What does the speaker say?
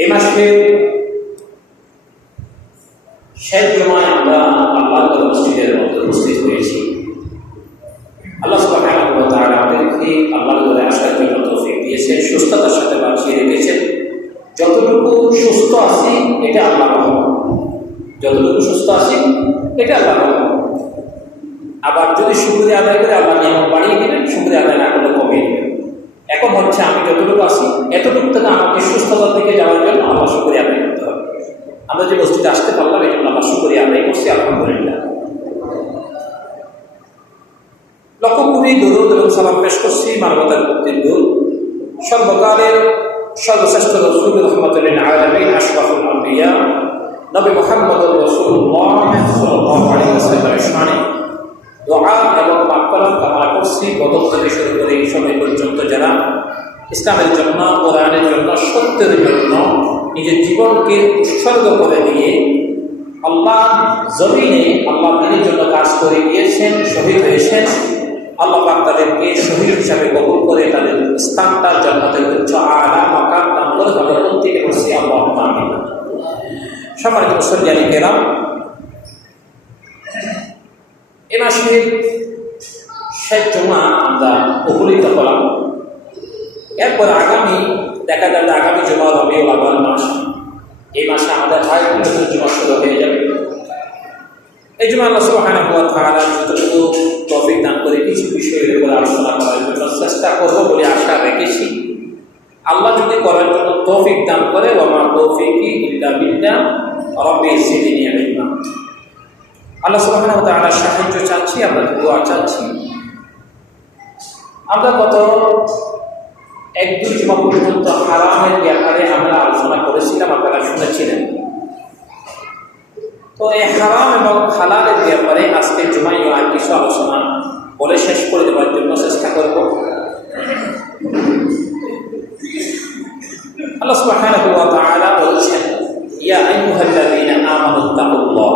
এই মাসের শেষ জুমায় আমরা আল্লাহর মসজিদের মধ্যে উপস্থিত হয়েছি। আল্লাহ সুবহানাহু ওয়া তাআলা আমাদেরকে আল্লাহর ঘরে আসার জন্য তৌফিক দিয়েছেন, সুস্থতার সাথে বাঁচিয়ে রেখেছেন। যতটুকু সুস্থ আছি এটা আল্লাহর রহমত, যতটুকু সুস্থ আছি এটা আল্লাহর রহমত। আবার যদি শুকরিয়া আদায় করে আল্লাহ নিয়ামত বাড়িয়ে দিবেন, শুকরিয়া আদায় না করলে কমিয়ে দিবেন। এখন হচ্ছে আমি যতটুকু আছি এতটুকু থেকে আমাকে সুস্থতার দিকে যাওয়ার জন্য আমার শুকরিয়া আদায় করতে হবে। আমরা যে মসজিদে আসতে পারলাম এই জন্য আমার শুকরিয়া আদায় করছি, আলহামদুলিল্লাহ। লক্ষ কোটি দরুদ এবং সালাম পেশ করছি মানবতার মুক্তির দূত, সর্বকালের সর্বশ্রেষ্ঠ রাসূল রাহমাতুল লিল আলামিন আশরাফুল আম্বিয়া নবী মুহাম্মদুর রাসূলুল্লাহ সাল্লাল্লাহু আলাইহি ওয়াসাল্লামের শানে দোয়া এবং মাগফিরাত কামনা করছি। বদল থেকে শুরু করে এই সময় পর্যন্ত যারা ইসলামের জন্য, কোরআনের জন্য, সত্যের জন্য নিজের জীবনকে উৎসর্গ করে দিয়ে আল্লাহ জমিনে আল্লাহ দিনের জন্য কাজ করে গিয়েছেন, শহীদ হয়েছেন, আল্লাহ পাক তাদেরকে শহীদ হিসাবে কবুল করে তাদের স্থানটা জান্নাতের উচ্চ আলা মাকাম দান করে তাদের প্রত্যেকে বসে আল্লাহ আমিন। সম্মানিত মুসলিম কেরাম, এ মাসের শেষ জুমা আমরা উপনীত হলাম। এরপর আগামী দেখা যাবে আগামী জুমা রবিউল আউয়াল মাস, এই মাসে আমাদের আরেকটি নতুন জুমা শুরু হয়ে যাবে। এই জন্য আল্লাহ সুবহানাহু ওয়া তাআলা যতটুকু তৌফিক দান করে কিছু বিষয়ের উপর আলোচনা করার জন্য চেষ্টা করব বলে আশা রেখেছি। আল্লাহ যদি করার জন্য তৌফিক দান করে, ওয়া মা তৌফিকি ইল্লা বিল্লাহ রাব্বি জিদনি ইলমা। আল্লাহ সুবহানাহু ওয়া তাআলার সাহায্য চাচ্ছি, আমরা দোয়া চাচ্ছি। আমরা গত 1-2 জুমা পর্যন্ত হারামের ব্যাপারে আমরা আলোচনা করেছিলাম, আপনারা শুনেছিলেন। তো এই হারাম এবং হালালের ব্যাপারে আজকে জুমায় আর কিছু আলোচনা বলে শেষ করে দেওয়ার জন্য চেষ্টা করব। আল্লাহ সুবহানাহু ওয়া তাআলা বলেছেন, ইয়া আইয়ুহাল্লাযীনা আমানুত্তাকুল্লাহ